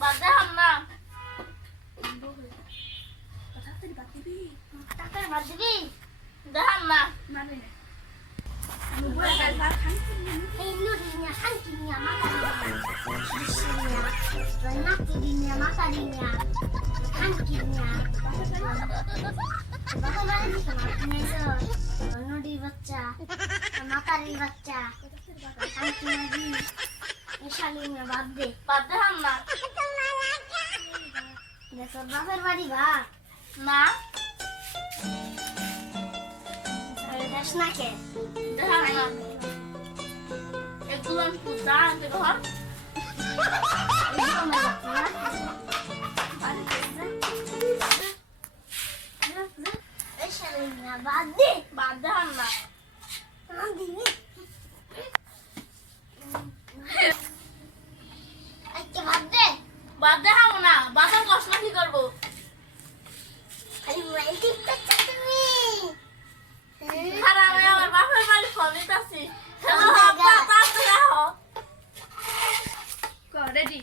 বাদ দে হাম না বাদ দিবি দেখাম না বাদ দে হাম না বাপের বাড়ি ভাত না দেশ না কে দেখাম না এগুলো পুতা আনতে ঘর বাদ দে বাদ দে হাম না দিবি আচ্ছা বাদ দে বাদ দে হাম না বাসার কষ্ট কি করবো খালি মোবাইল টিপতে তুমি খারাপ আমি আমার বাপের বাড়ি ফোন দিতেছি রেডি